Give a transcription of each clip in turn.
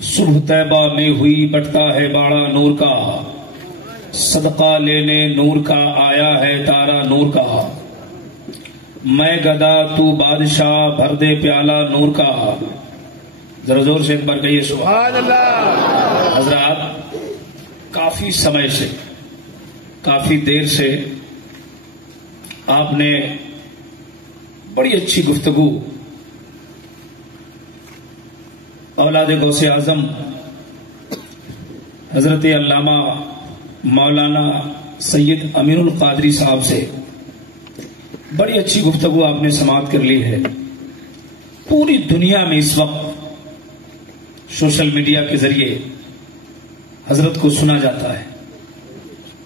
صبح طیبہ میں ہوئی بٹتا ہے باڑا نور کا، صدقہ لینے نور کا آیا ہے تارا نور کا، میں گدا تو بادشاہ بھر دے پیالہ نور کا۔ ذرا زور سے ایک بار کہیے سبحان اللہ۔ حضرات، کافی سمے سے، کافی دیر سے آپ نے بڑی اچھی گفتگو اولاد غوث اعظم حضرت علامہ مولانا سید امین القادری صاحب سے بڑی اچھی گفتگو آپ نے سماعت کر لی ہے۔ پوری دنیا میں اس وقت سوشل میڈیا کے ذریعے حضرت کو سنا جاتا ہے،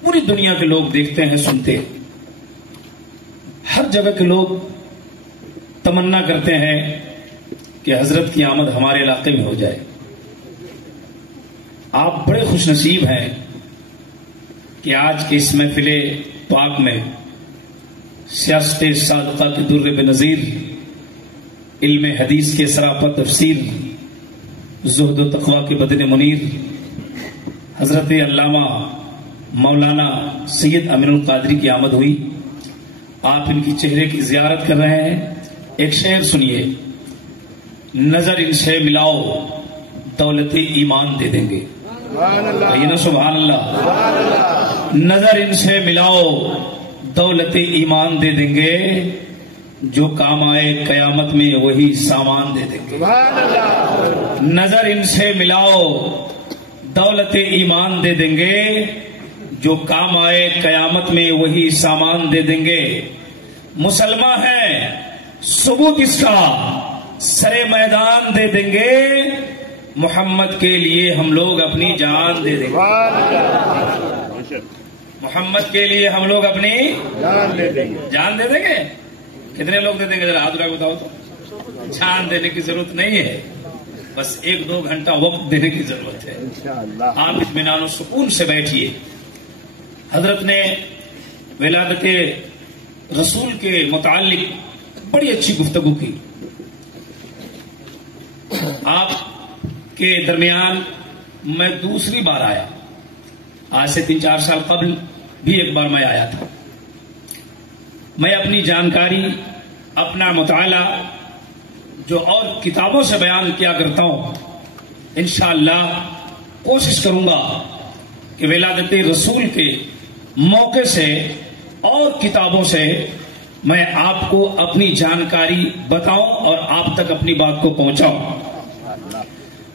پوری دنیا کے لوگ دیکھتے ہیں، سنتے ہیں، ہر جگہ کے لوگ تمنا کرتے ہیں کہ حضرت کی آمد ہمارے علاقے میں ہو جائے۔ آپ بڑے خوش نصیب ہیں کہ آج کے اس محفل پاک میں سیاست صادقہ کے در بے نظیر، علم حدیث کے سراپا تفسیر، زہد و تقوی کے بدن منیر حضرت علامہ مولانا سید امین القادری کی آمد ہوئی۔ آپ ان کی چہرے کی زیارت کر رہے ہیں۔ ایک شعر سنیے، نظر ان سے ملاؤ دولت ایمان دے دیں گے۔ کہیے نا سبحان اللہ۔ نظر ان سے ملاؤ دولت ایمان دے دیں گے، جو کام آئے قیامت میں وہی سامان دے دیں گے۔ نظر ان سے ملاؤ دولت ایمان دے دیں گے، جو کام آئے قیامت میں وہی سامان دے دیں گے۔ مسلمان ہے ثبوت اس کا سرے میدان دے دیں گے، محمد کے لیے ہم لوگ اپنی جان دے دیں گے۔ محمد کے لیے ہم لوگ اپنی جان دے دیں گے۔ کتنے لوگ دے دیں گے؟ ذرا ہاتھ اٹھا کے بتاؤ تو۔ جان دینے کی ضرورت نہیں ہے، بس 1-2 گھنٹہ وقت دینے کی ضرورت ہے۔ آپ اطمینان و سکون سے بیٹھیے۔ حضرت نے ولادت رسول کے متعلق بڑی اچھی گفتگو کی۔ آپ کے درمیان میں دوسری بار آیا، آج سے 3-4 سال قبل بھی ایک بار میں آیا تھا۔ میں اپنی جانکاری، اپنا مطالعہ جو اور کتابوں سے بیان کیا کرتا ہوں، انشاءاللہ کوشش کروں گا کہ ولادت رسول کے موقع سے اور کتابوں سے میں آپ کو اپنی جانکاری بتاؤں اور آپ تک اپنی بات کو پہنچاؤں۔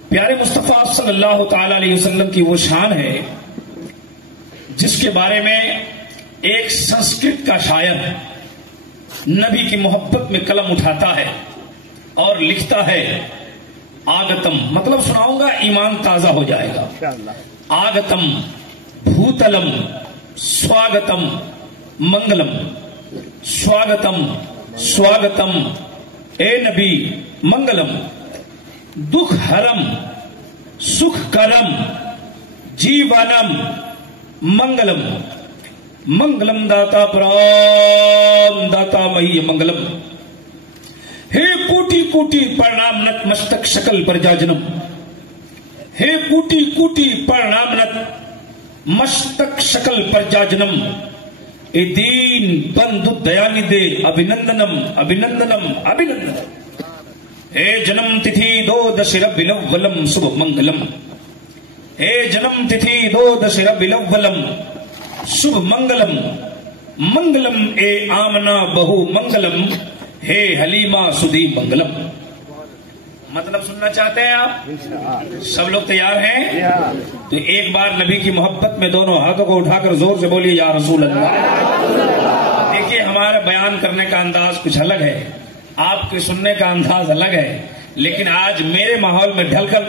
پیارے مصطفیٰ صلی اللہ تعالی علیہ وسلم کی وہ شان ہے جس کے بارے میں ایک سنسکرت کا شاعر نبی کی محبت میں قلم اٹھاتا ہے اور لکھتا ہے، آگتم، مطلب سناؤں گا، ایمان تازہ ہو جائے گا۔ آگتم بھوتلم سواگتم منگلم، سواگتم سواگتم اے نبی منگلم، دکھ ہرم سکھ کرم جیونم منگلم، منگلم داتا پرام داتا مہی منگلم، ہے کوٹی کوٹی پرنام نت مستک شکل پر جاجنم، ہے کوٹی کوٹی پرنام نت مستک شکل پر جاجنم، اے دین بندو دیانی دے ابھینندنم ابھینندنم ابھینندنم، ہے جنم تتھی 2 ربیع الاولم شبھ منگلم، ہے جنم تتھی 2 ربیع الاولم شبھ منگلم، منگلم اے آمنا بہو منگلم، ہے حلیمہ سدھی منگلم۔ مطلب سننا چاہتے ہیں آپ؟ سب لوگ تیار ہیں؟ تو ایک بار نبی کی محبت میں دونوں ہاتھوں کو اٹھا کر زور سے بولیے، یا رسول اللہ۔ دیکھیے، ہمارا بیان کرنے کا انداز کچھ الگ ہے، آپ کے سننے کا انداز الگ ہے، لیکن آج میرے ماحول میں ڈھل کر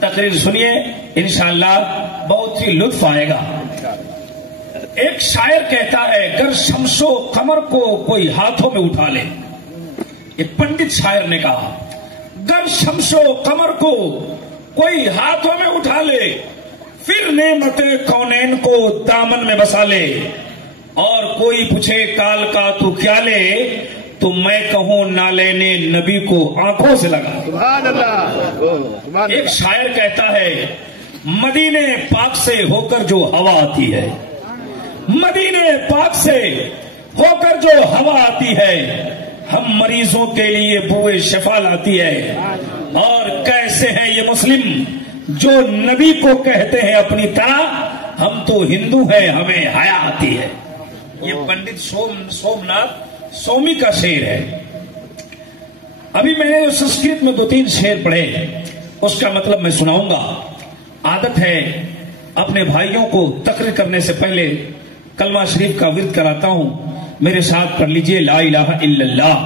تقریر سنیے، انشاءاللہ بہت ہی لطف آئے گا۔ ایک شاعر کہتا ہے، گر شمس و قمر کو کوئی ہاتھوں میں اٹھا لے، ایک پنڈت شاعر نے کہا، گر شمس و قمر کو کوئی ہاتھوں میں اٹھا لے، پھر نعمت کونین کو دامن میں بسا لے، اور کوئی پوچھے کال کا تو کیا لے، تو میں کہوں نالین نبی کو آنکھوں سے لگا. سبحان اللہ. ایک شاعر کہتا ہے مدینے پاک سے ہو کر جو ہوا آتی ہے، مدینے پاک سے ہو کر جو ہوا آتی ہے، ہم مریضوں کے لیے بوئے شفا لاتی ہے. اور کیسے ہیں یہ مسلم جو نبی کو کہتے ہیں اپنی طرح ہم تو ہندو ہیں ہمیں حیا آتی ہے. یہ پنڈت سومناتھ سومی کا شعر ہے. ابھی میں نے جو سنسکرت میں 2-3 شعر پڑھے اس کا مطلب میں سناؤں گا. عادت ہے اپنے بھائیوں کو تقریر کرنے سے پہلے کلمہ شریف کا ورد کراتا ہوں. میرے ساتھ پڑھ لیجئے لا الہ الا اللہ،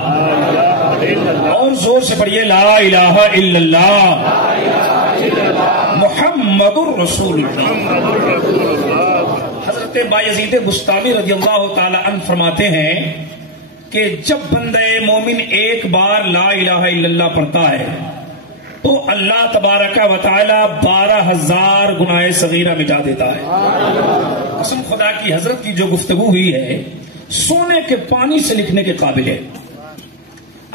اور زور سے پڑھیے لا الہ الا اللہ محمد الرسول اللہ. حضرت بایزید بستامی رضی اللہ تعالی عنہ فرماتے ہیں کہ جب بندہ مومن ایک بار لا الہ الا اللہ پڑھتا ہے تو اللہ تبارک و تعالی 12,000 گناہ صغیرہ مٹا دیتا ہے. قسم خدا کی حضرت کی جو گفتگو ہوئی ہے سونے کے پانی سے لکھنے کے قابل ہے.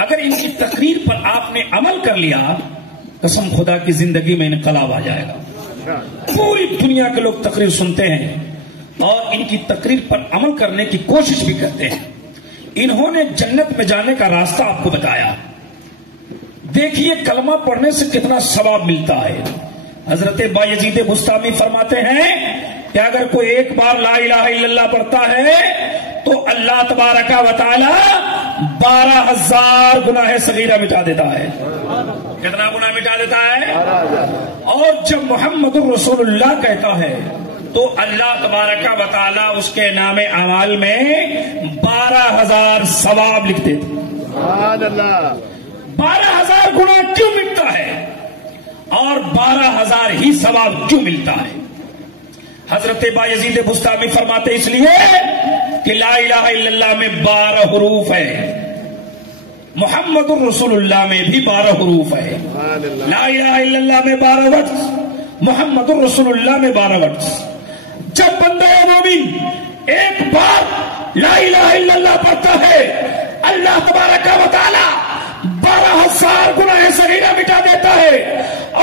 اگر ان کی تقریر پر آپ نے عمل کر لیا قسم خدا کی زندگی میں انقلاب آ جائے گا. پوری دنیا کے لوگ تقریر سنتے ہیں اور ان کی تقریر پر عمل کرنے کی کوشش بھی کرتے ہیں. انہوں نے جنت میں جانے کا راستہ آپ کو بتایا. دیکھیے کلمہ پڑھنے سے کتنا ثواب ملتا ہے. حضرت بایزید بستامی فرماتے ہیں کہ اگر کوئی ایک بار لا الہ الا اللہ پڑھتا ہے تو اللہ تبارک و تعالی 12,000 گناہ صغیرہ مٹا دیتا ہے. کتنا گناہ مٹا دیتا ہے؟ اور جب محمد الرسول اللہ کہتا ہے تو اللہ تبارک و تعالی اس کے نام اعمال میں 12,000 ثواب لکھ دیتے. سبحان اللہ. 12,000 گناہ کیوں مٹتا ہے اور 12,000 ہی ثواب کیوں ملتا ہے؟ حضرت بایزید بستامی فرماتے اس لیے کہ لا الہ الا اللہ میں 12 حروف ہے، محمد الرسول اللہ میں بھی 12 حروف ہے. لا الہ الا اللہ میں 12 ورڈز، محمد الرسول اللہ میں 12 ورڈز. جب بندہ مومن ایک بار لا الہ الا اللہ پڑھتا ہے اللہ تبارک و تعالی 12,000 گناہ صغیرہ مٹا دیتا ہے.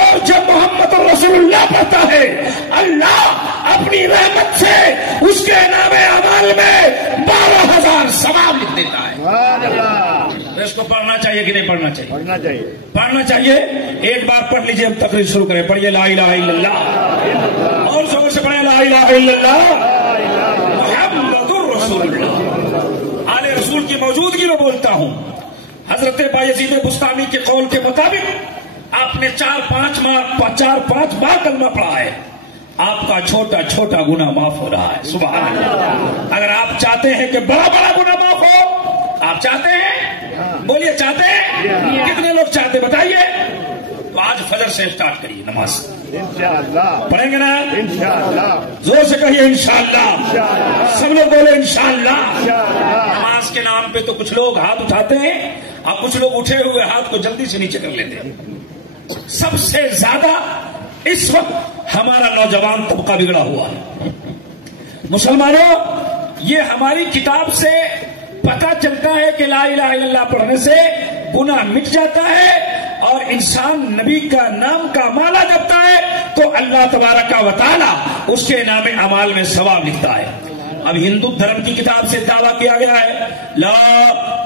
اور جب محمد الرسول اللہ پڑھتا ہے اللہ اپنی رحمت سے اس کے نام اعمال میں 12,000 ثواب لکھ دیتا ہے. سبحان اللہ. اس کو پڑھنا چاہیے کہ نہیں پڑھنا چاہیے؟ پڑھنا چاہیے. پڑھنا چاہیے. ایک بار پڑھ لیجئے. ہم تقریر شروع کریں. پڑھیے لا الہ الا اللہ اور زور سے پڑھیں لا الہ الا اللہ محمد الرسول اللہ. آل رسول کی موجودگی میں بولتا ہوں. حضرت بایزید بستامی کے قول کے مطابق آپ نے 4-5 بار کلمہ پڑھا ہے. آپ کا چھوٹا چھوٹا گناہ معاف ہو رہا ہے. سبحان اللہ. اگر آپ چاہتے ہیں کہ بڑا بڑا گناہ معاف ہو، آپ چاہتے ہیں؟ بولیے چاہتے ہیں؟ کتنے لوگ چاہتے بتائیے؟ تو آج فجر سے اسٹارٹ کریے نماز. انشاءاللہ. پڑھیں گے نا؟ انشاءاللہ. زور سے کہیے انشاءاللہ. سب لوگ بولے انشاءاللہ. انشاءاللہ. نماز کے نام پہ تو کچھ لوگ ہاتھ اٹھاتے ہیں اور کچھ لوگ اٹھے ہوئے ہاتھ کو جلدی سے نیچے کر لیتے ہیں. سب سے زیادہ اس وقت ہمارا نوجوان طبقہ بگڑا ہوا ہے. مسلمانوں، یہ ہماری کتاب سے پتہ چلتا ہے کہ لا الہ الا اللہ پڑھنے سے گناہ مٹ جاتا ہے اور انسان نبی کا نام کا مالا جپتا ہے تو اللہ تبارک و تعالی اس کے نام اعمال میں ثواب لکھتا ہے. اب ہندو دھرم کی کتاب سے دعویٰ کیا گیا ہے لا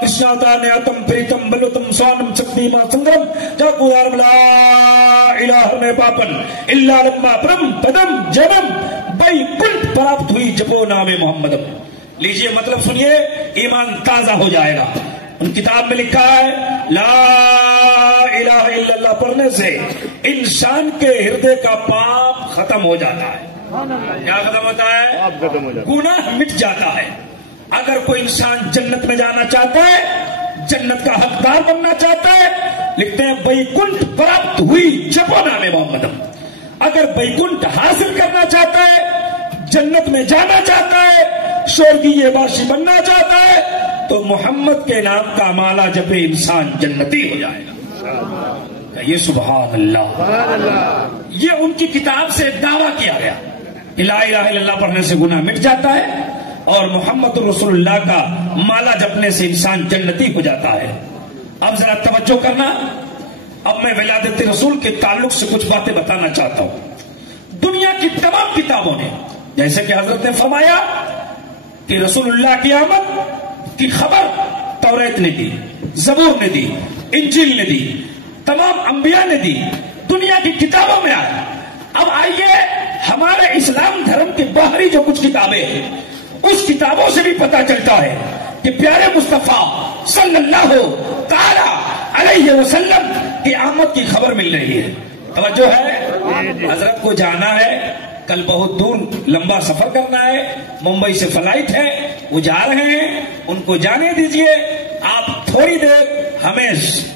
کشناتا نیاتم پریتم بلوتم سوانم چکدیما سندرم جاکوارم لا الہ میں پاپن اللہ لما پرم پدم جنم بھائی کنٹ پراپت ہوئی جپو نام محمدم. لیجئے مطلب سنیے، ایمان تازہ ہو جائے گا. ان کتاب میں لکھا ہے لا الہ الا اللہ پڑھنے سے انسان کے ہردے کا پاپ ختم ہو جاتا ہے. کیا ختم ہوتا ہے؟ گناہ مٹ جاتا ہے. اگر کوئی انسان جنت میں جانا چاہتا ہے، جنت کا حقدار بننا چاہتا ہے، لکھتے ہیں بیکنٹ پراپت ہوئی جپو نام محمدم. اگر بیکنٹ حاصل کرنا چاہتا ہے، جنت میں جانا چاہتا ہے، سورگیہ باشی بننا چاہتا ہے تو محمد کے نام کا مالا جپے انسان جنتی ہو جائے گا. یہ سبحان اللہ. یہ ان کی کتاب سے دعویٰ کیا گیا کہ لا الہ الا اللہ پڑھنے سے گناہ مٹ جاتا ہے اور محمد رسول اللہ کا مالا جپنے سے انسان جنتی ہو جاتا ہے. اب ذرا توجہ کرنا. اب میں ولادت رسول کے تعلق سے کچھ باتیں بتانا چاہتا ہوں. دنیا کی تمام کتابوں نے جیسے کہ حضرت نے فرمایا کہ رسول اللہ کی آمد کی خبر توریت نے دی, زبور نے دی, انجیل نے دی, تمام انبیاء نے دی, دنیا کی کتابوں میں آیا. اب آئیے ہمارے اسلام دھرم کے باہری جو کچھ کتابیں ہیں اس کتابوں سے بھی پتا چلتا ہے کہ پیارے مصطفیٰ صلی اللہ تعالی علیہ وسلم کی آمد کی خبر مل رہی ہے. توجہ ہے. حضرت کو جانا ہے, کل بہت دور لمبا سفر کرنا ہے, ممبئی سے فلائٹ ہے, وہ جا رہے ہیں, ان کو جانے دیجئے. آپ تھوڑی دیر ہمیں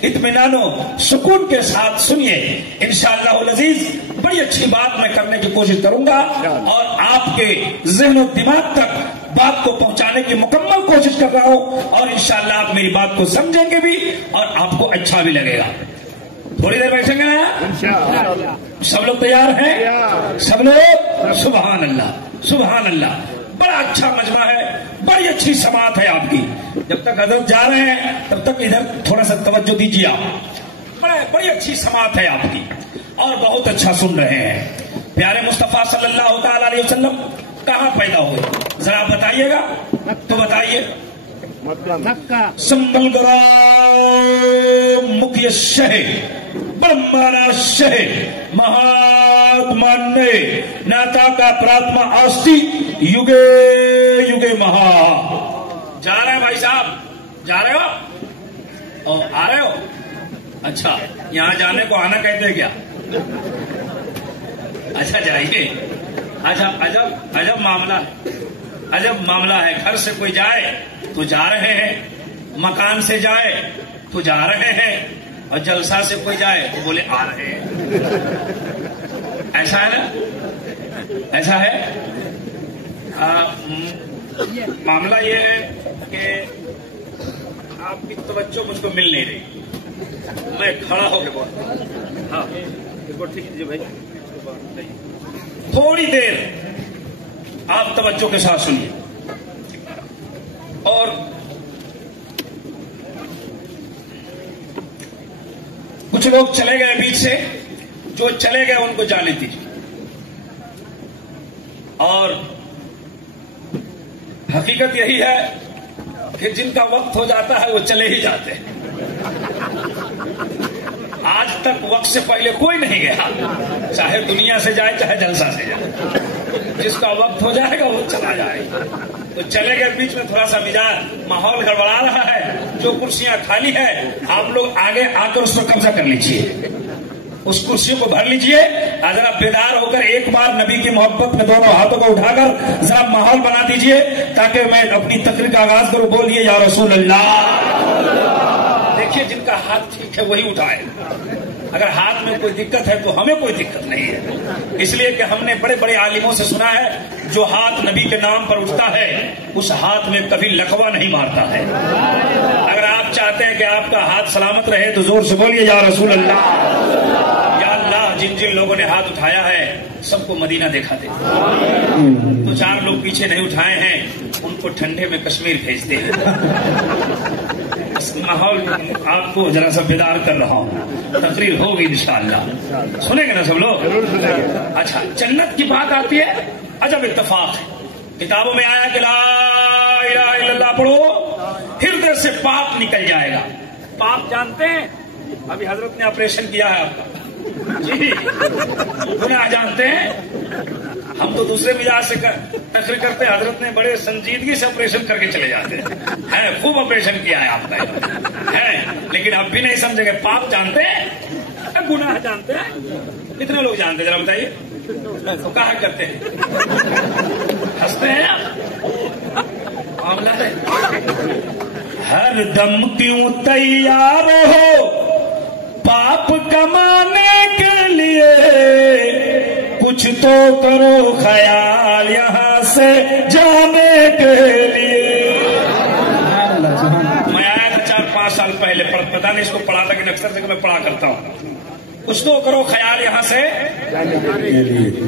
اطمینان و سکون کے ساتھ سنیے. انشاءاللہ العزیز بڑی اچھی بات میں کرنے کی کوشش کروں گا اور آپ کے ذہن و دماغ تک بات کو پہنچانے کی مکمل کوشش کر رہا ہوں, اور انشاءاللہ آپ میری بات کو سمجھیں گے بھی اور آپ کو اچھا بھی لگے گا. تھوڑی دیر بیٹھیں گے نا؟ سب لوگ تیار ہیں؟ سب لوگ؟ سبحان اللہ سبحان اللہ. بڑا اچھا مجمع ہے, بڑی اچھی سماعت ہے آپ کی. جب تک حضرت جا رہے ہیں تب تک ادھر تھوڑا سا توجہ دیجیے آپ. بڑی اچھی سماعت ہے آپ کی اور بہت اچھا سن رہے ہیں. پیارے مصطفیٰ صلی اللہ تعالی علیہ وسلم کہاں پیدا ہوئے ذرا بتائیے گا تو بتائیے. سنبل گرام مکھی شہر برہمانا شہر مہاتما نے ناتا کا پراتما آستی یوگے یوگے مہا. جا رہے ہیں بھائی صاحب, جا رہے ہو اور آ رہے ہو؟ اچھا, یہاں جانے کو آنا کہتے ہیں کیا؟ اچھا جائیے. اچھا عجب معاملہ ہے, عجب معاملہ ہے. گھر سے کوئی جائے تو جا رہے ہیں, مکان سے جائے تو جا رہے ہیں, اور جلسہ سے کوئی جائے تو بولے آ رہے ہیں. ایسا ہے نا؟ ایسا ہے. معاملہ یہ ہے کہ آپ کی توجہ مجھ کو مل نہیں رہی. میں کھڑا ہو کے بہت ہاں ٹھیک ہے بھائی. تھوڑی دیر آپ توجہ کے ساتھ سنیے. اور کچھ لوگ چلے گئے بیچ سے, جو چلے گئے ان کو جانے دیجیے. اور حقیقت یہی ہے کہ جن کا وقت ہو جاتا ہے وہ چلے ہی جاتے ہیں. آج تک وقت سے پہلے کوئی نہیں گیا, چاہے دنیا سے جائے چاہے جلسہ سے جائے. جس کا وقت ہو جائے گا وہ چلا جائے گا. تو چلے گئے بیچ میں تھوڑا سا مزاج ماحول گڑبڑا رہا ہے, جو کرسیاں خالی ہے آپ لوگ آگے آ کر اس پر قبضہ کر لیجیے, اس کرسی کو بھر لیجیے. ذرا بیدار ہو کر ایک بار نبی کی محبت میں دونوں ہاتھوں کو اٹھا کر ذرا ماحول بنا دیجیے تاکہ میں اپنی تقریر کا آغاز کروں. بولیے یا رسول اللہ. دیکھیے جن کا ہاتھ ٹھیک ہے وہی اٹھائے. اگر ہاتھ میں کوئی دقت ہے تو ہمیں کوئی دقت نہیں ہے, اس لیے کہ ہم نے بڑے بڑے عالموں سے سنا ہے جو ہاتھ نبی کے نام پر اٹھتا ہے اس ہاتھ میں کبھی لقوہ نہیں مارتا ہے. اگر آپ چاہتے ہیں کہ آپ کا ہاتھ سلامت رہے تو زور سے بولیے یا رسول اللہ. یا اللہ, جن جن لوگوں نے ہاتھ اٹھایا ہے سب کو مدینہ دکھا دے. تو چار لوگ پیچھے نہیں اٹھائے ہیں ان کو ٹھنڈے میں کشمیر بھیجتے ہیں. ماحول آپ کو ذرا سا بیدار کر رہا ہوں. تقریر ہوگی انشاءاللہ, سنیں گے نا سب لوگ؟ اچھا, جنت کی بات آتی ہے, عجب اتفاق ہے. کتابوں میں آیا کہ لا الہ الا اللہ پڑھو ہردے سے پاپ نکل جائے گا. پاپ جانتے ہیں؟ ابھی حضرت نے آپریشن کیا ہے آپ کا جی. گناہ جانتے ہیں؟ ہم تو دوسرے مزاج سے تقریر کرتے ہیں, حضرت نے بڑے سنجیدگی سے آپریشن کر کے چلے جاتے ہیں. خوب آپریشن کیا ہے آپ کا ہے, لیکن اب بھی نہیں سمجھے گے. پاپ جانتے ہیں, گناہ جانتے ہیں؟ کتنے لوگ جانتے ہیں ذرا بتائیے. تو کہا کرتے ہیں, ہنستے ہیں معاملہ ہے. ہر دم کیوں تیار ہو پاپ کمانے کے لیے, کچھ تو کرو خیال یہاں سے جانے کے لیے. میں آیا تھا 4-5 سال پہلے, پتہ نہیں اس کو پڑھا تھا کہ اکثر سے میں پڑھا کرتا ہوں. کچھ تو کرو خیال یہاں سے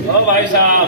او بھائی صاحب.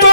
تو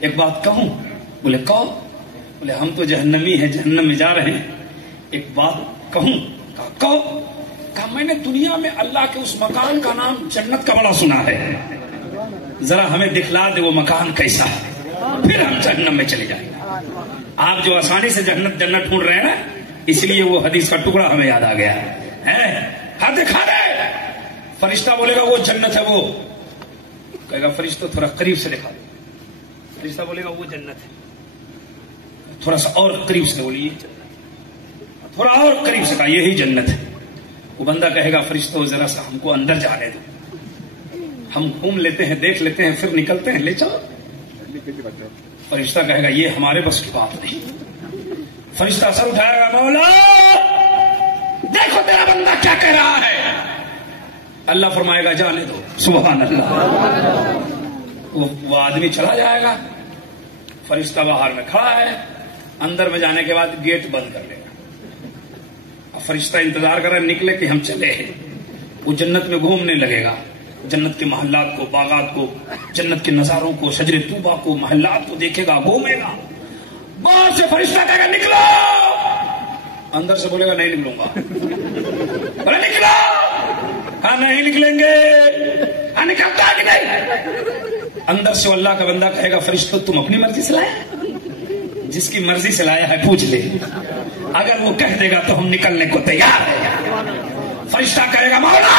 ایک بات کہوں؟ بولے کہو. بولے ہم تو جہنمی ہیں، جہنم میں جا رہے ہیں، ایک بات کہوں؟ کہو. کہا میں نے دنیا میں اللہ کے اس مکان کا نام جنت کا بڑا سنا ہے، ذرا ہمیں دکھلا دے وہ مکان کیسا ہے، پھر ہم جہنم میں چلے جائیں. آپ جو آسانی سے جنت جنت ڈھونڈ رہے ہیں نا، اس لیے وہ حدیث کا ٹکڑا ہمیں یاد آ گیا ہے. ہاں دکھا دے. فرشتہ بولے گا وہ جنت ہے، وہ کہے گا فرشتہ تھوڑا قریب سے دکھا دے. فرشتہ بولے گا وہ جنت ہے، تھوڑا سا اور قریب سے بولیے جنت، تھوڑا اور قریب سے کہا یہی جنت ہے. وہ بندہ کہے گا فرشتوں ذرا سا ہم کو اندر جانے دو، ہم گھوم لیتے ہیں، دیکھ لیتے ہیں، پھر نکلتے ہیں، لے چلو. فرشتہ کہے گا یہ ہمارے بس کی بات نہیں. فرشتہ سر اٹھائے گا مولا دیکھو تیرا بندہ کیا کہہ رہا ہے. اللہ فرمائے گا جانے دو. سبحان اللہ. وہ آدمی چلا جائے گا، فرشتہ باہر میں کھڑا ہے، اندر میں جانے کے بعد گیٹ بند کر لے گا. فرشتہ انتظار کر رہا ہے نکلے کہ ہم چلے ہیں. وہ جنت میں گھومنے لگے گا، جنت کے محلات کو، باغات کو، جنت کے نظاروں کو، شجر طوبہ کو، محلات کو دیکھے گا، گھومے گا. باہر سے فرشتہ کہے گا نکلو، اندر سے بولے گا نہیں نکلوں گا. بولے نکلو، ہاں نہیں نکلیں گے. ہاں نکلتا کہ نہیں؟ اندر سے اللہ کا بندہ کہے گا فرشتہ تم اپنی مرضی سے لائے؟ جس کی مرضی سے لایا ہے پوچھ لے، اگر وہ کہہ دے گا تو ہم نکلنے کو تیار ہیں. فرشتہ کہے گا مولا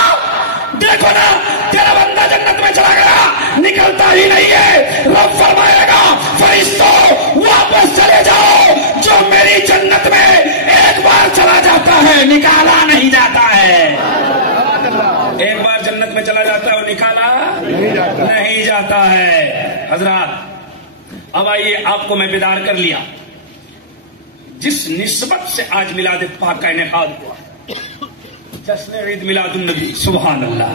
دیکھو نا تیرا بندہ جنت میں چلا گیا، نکلتا ہی نہیں ہے. رب فرمائے گا فرشتوں واپس چلے جاؤ، جو میری جنت میں ایک بار چلا جاتا ہے نکالا نہیں جاتا ہے. ایک بار جنت میں چلا جاتا ہے اور نکالا نہیں جاتا ہے. حضرات اب آئیے آپ کو میں بیدار کر لیا. جس نسبت سے آج میلاد پاک کا انعقاد ہوا، جشن عید میلاد النبی، سبحان اللہ،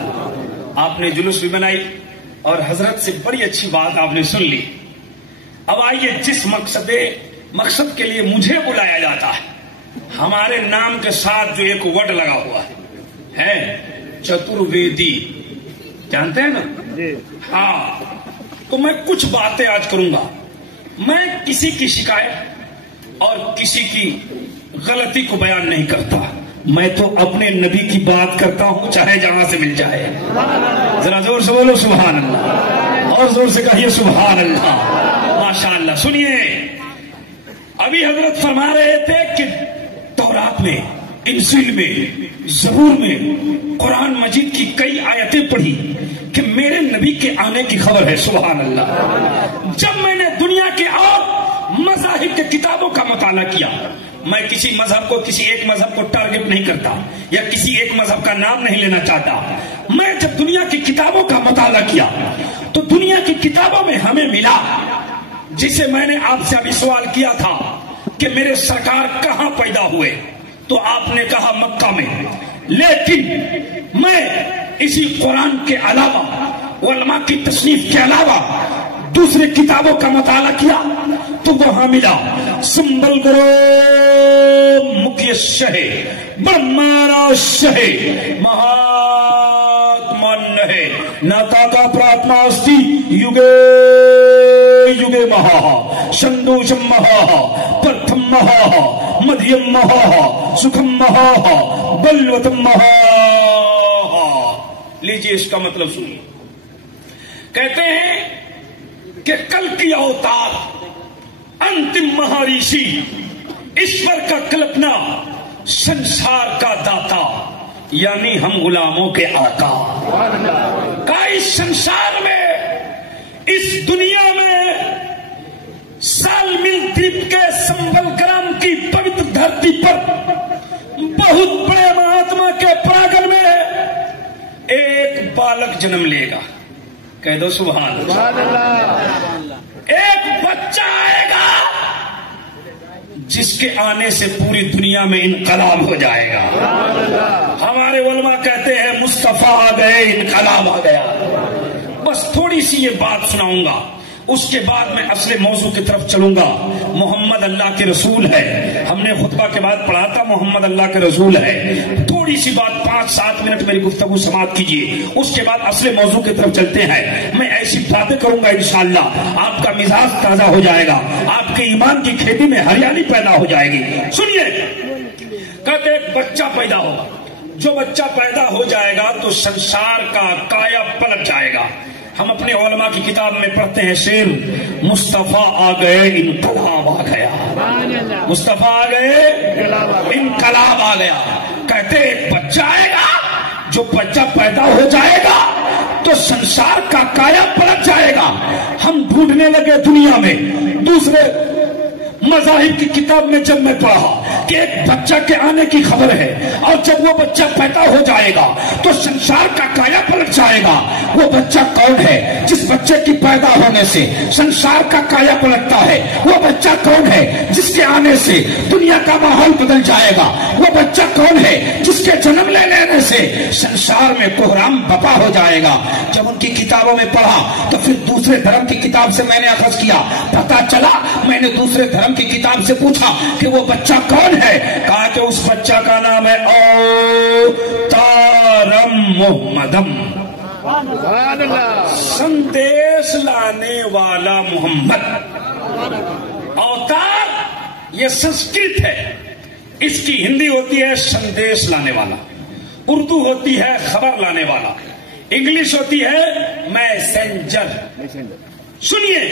آپ نے جلوس بھی بنائی اور حضرت سے بڑی اچھی بات آپ نے سن لی. اب آئیے جس مقصد کے لیے مجھے بلایا جاتا ہے، ہمارے نام کے ساتھ جو ایک ورڈ لگا ہوا ہے چترویدی، جانتے ہیں نا؟ ہاں. تو میں کچھ باتیں آج کروں گا. میں کسی کی شکایت اور کسی کی غلطی کو بیان نہیں کرتا، میں تو اپنے نبی کی بات کرتا ہوں چاہے جہاں سے مل جائے. ذرا زور سے بولو سبحان اللہ، اور زور سے کہیے سبحان اللہ. ماشاء اللہ. سنیے، ابھی حضرت فرما رہے تھے کہ تورات میں، انجیل میں، زبور میں، قرآن مجید کی کئی آیتیں پڑھی کہ میرے نبی کے آنے کی خبر ہے. سبحان اللہ. جب میں نے دنیا کے اور مذاہب کے کتابوں کا مطالعہ کیا، میں کسی مذہب کو، کسی ایک مذہب کو ٹارگٹ نہیں کرتا یا کسی ایک مذہب کا نام نہیں لینا چاہتا. میں جب دنیا کی کتابوں کا مطالعہ کیا تو دنیا کی کتابوں میں ہمیں ملا جسے میں نے آپ سے ابھی سوال کیا تھا کہ میرے سرکار کہاں پیدا ہوئے، تو آپ نے کہا مکہ میں. لیکن میں اسی قرآن کے علاوہ، علماء کی تصنیف کے علاوہ دوسرے کتابوں کا مطالعہ کیا تو وہاں ملا سنبل گرو مکھی شہے برہمارا شہے مہاتما ہے ناتا کا پراتما استی یوگے یوگے مہا شندوشم مہا پرتھم مہا مدھیم مہا سکھم مہا بلوتم مہا. لیجیے اس کا مطلب سنیے. کہتے ہیں کہ کل کی اوتار انتم مہارشی ایشور کا کلپنا سنسار کا داتا، یعنی ہم غلاموں کے آقا کا. اس سنسار میں، اس دنیا میں، سال مل دیپ کے سنبل گرام کی پوتر دھرتی پر بہت بڑے مہاتما کے پراگن میں ایک بالک جنم لے گا. کہہ دو سبحان اللہ. ایک بچہ آئے گا جس کے آنے سے پوری دنیا میں انقلاب ہو جائے گا. ہمارے علماء کہتے ہیں مصطفیٰ آ گئے، انقلاب آ گیا. بس تھوڑی سی یہ بات سناؤں گا. اس کے بعد میں اصل موضوع کی طرف چلوں گا. محمد اللہ کے رسول ہے. ہم نے خطبہ کے بعد پڑھا تھا محمد اللہ کے رسول ہے. تھوڑی سی بات 5-7 منٹ میری گفتگو سماعت کیجیے, اس کے بعد اصل موضوع کی طرف چلتے ہیں. میں ایسی باتیں کروں گا انشاءاللہ آپ کا مزاج تازہ ہو جائے گا, آپ کے ایمان کی کھیتی میں ہریالی پیدا ہو جائے گی. سنیے, کہتے ایک بچہ پیدا ہوگا, جو بچہ پیدا ہو جائے گا تو سنسار کا کایا پلٹ جائے گا. ہم اپنے علماء کی کتاب میں پڑھتے ہیں شعر, مصطفیٰ آ گئے انقلاب آ گیا. مصطفیٰ آ گئے انقلاب آ گیا. کہتے ایک بچہ آئے گا, جو بچہ پیدا ہو جائے گا تو سنسار کا کایا پلٹ جائے گا. ہم ڈھونڈنے لگے دنیا میں, دوسرے مذاہب کی کتاب میں جب میں پڑھا کہ ایک بچہ کے آنے کی خبر ہے, اور جب وہ بچہ پیدا ہو جائے گا تو سنسار کا کایا پلٹ جائے گا. وہ بچہ کون ہے جس بچے کی پیدا ہونے سے سنسار کا کایا پلٹتا ہے؟ وہ بچہ کون ہے جس کے آنے سے دنیا کا ماحول بدل جائے گا؟ وہ بچہ کون ہے جس کے جنم لے لینے سے سنسار میں کوہرام بپا ہو جائے گا؟ جب ان کی کتابوں میں پڑھا تو پھر دوسرے دھرم کی کتاب سے میں نے اخذ کیا, پتا چلا میں نے دوسرے دھرم کی کتاب سے پوچھا کہ وہ بچہ کون ہے. کہا کہ اس بچہ کا نام ہے اوتارم محمدم, سندیش لانے والا محمد. اوتار یہ سنسکرت ہے, اس کی ہندی ہوتی ہے سندیش لانے والا, اردو ہوتی ہے خبر لانے والا, انگلش ہوتی ہے میسنجر. سنیے,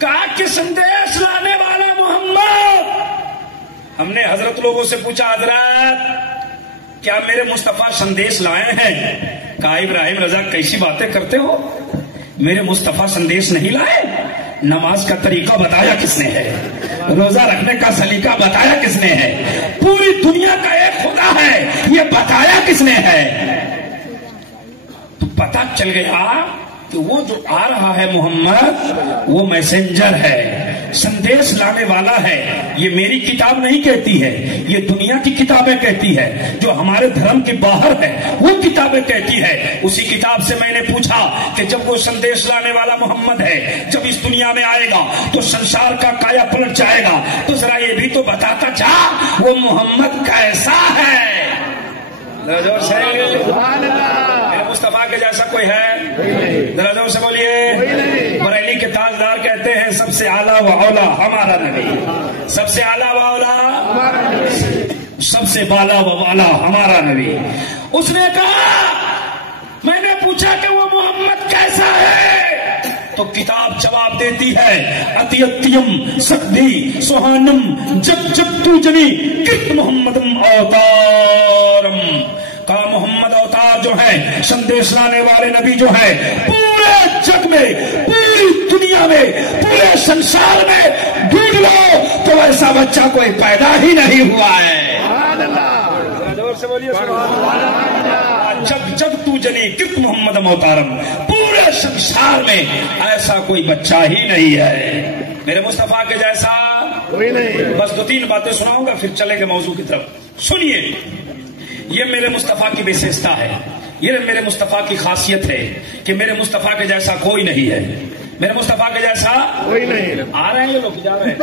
کہا کہ سندیش لانے والا محمد. ہم نے حضرت لوگوں سے پوچھا, حضرت کیا میرے مصطفیٰ سندیش لائے ہیں؟ کہا ابراہیم رضا کیسی باتیں کرتے ہو, میرے مصطفیٰ سندیش نہیں لائے. نماز کا طریقہ بتایا کس نے ہے, روزہ رکھنے کا سلیقہ بتایا کس نے ہے, پوری دنیا کا ایک خدا ہے یہ بتایا کس نے ہے؟ تو پتا چل گیا کہ وہ جو آ رہا ہے محمد وہ میسنجر ہے, سندیش لانے والا ہے. یہ میری کتاب نہیں کہتی ہے, یہ دنیا کی کتابیں کہتی ہے. جو ہمارے دھرم کے باہر ہے وہ کتابیں کہتی ہے. اسی کتاب سے میں نے پوچھا کہ جب وہ سندیش لانے والا محمد ہے, جب اس دنیا میں آئے گا تو سنسار کا کایا پلٹ جائے گا, تو ذرا یہ بھی تو بتاتا جا وہ محمد کیسا ہے. مصطفیٰ کے جیسا کوئی ہے؟ ذرا زور سے بولیے. بریلی کے تاجدار کہتے ہیں سب سے اعلیٰ و اولا ہمارا نبی, سب سے اعلیٰ و اولا, سب سے بالا و والا ہمارا نبی. اس نے کہا, میں نے پوچھا کہ وہ محمد کیسا ہے, تو کتاب جواب دیتی ہے اتیتیم سکدی سہانم جب جب تو جنی کت محمدم اوتارم. کہا محمد اوتار جو ہے, سندیش لانے والے نبی جو ہے, پورے جگ میں, پوری دنیا میں, پورے سنسار میں ڈھونڈ لو تو ایسا بچہ کوئی پیدا ہی نہیں ہوا ہے. جب جب تو جنی کت محمد اوتارم, پورے سنسار میں ایسا کوئی بچہ ہی نہیں ہے میرے مصطفیٰ کے جیسا کوئی نہیں. بس 2-3 باتیں سناؤں گا پھر چلیں گے موضوع کی طرف. سنیے, یہ میرے مصطفیٰ کی وشیشتا ہے, یہ میرے مصطفیٰ کی خاصیت ہے کہ میرے مصطفیٰ کے جیسا کوئی نہیں ہے. میرے مصطفیٰ کے جیسا کوئی نہیں. آ رہے ہیں یہ لوگ, جا رہے ہیں.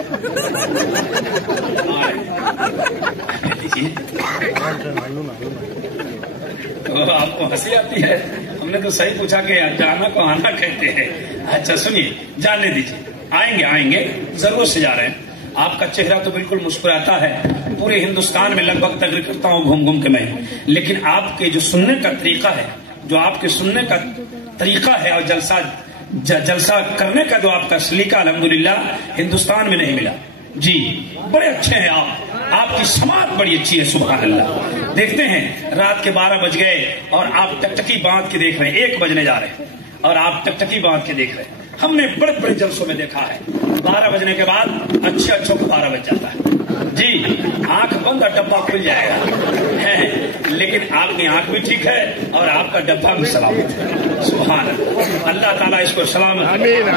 آپ کو ہنسی آتی ہے, ہم نے تو صحیح پوچھا کہ جانا کو آنا کہتے ہیں. اچھا سنیے, جانے دیجیے, آئیں گے ضرور سے جا رہے ہیں. آپ کا چہرہ تو بالکل مسکراتا ہے, پورے ہندوستان میں لگ بھگ تقریر کرتا ہوں گھوم گھوم کے میں, لیکن آپ کے جو سننے کا طریقہ ہے, جو آپ کے سننے کا طریقہ ہے اور جلسہ کرنے کا جو آپ کا سلیقہ الحمدللہ ہندوستان میں نہیں ملا. جی بڑے اچھے ہیں آپ کی سماعت بڑی اچھی ہے سبحان اللہ. دیکھتے ہیں رات کے 12 بج گئے اور آپ ٹکٹکی باندھ کے دیکھ رہے ہیں, 1 بجنے جا رہے ہیں اور آپ ٹکٹکی باندھ کے دیکھ رہے ہیں. ہم نے بڑے بڑے جلسوں میں دیکھا ہے 12 بجنے کے بعد اچھا کو 12 بج جاتا ہے. جی آنکھ بند اور ڈبہ کھل جائے گا, لیکن آپ کی آنکھ بھی ٹھیک ہے اور آپ کا ڈبہ بھی سلامت ہے سبحان اللہ. اللہ تعالیٰ اس کو سلامت آمین.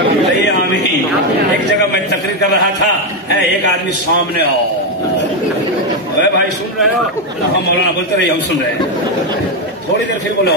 ایک جگہ میں تقریر کر رہا تھا, ایک آدمی سامنے اے بھائی سن رہے ہو؟ ہم مولانا بولتے رہے, ہم سن رہے ہیں. تھوڑی دیر پھر بولو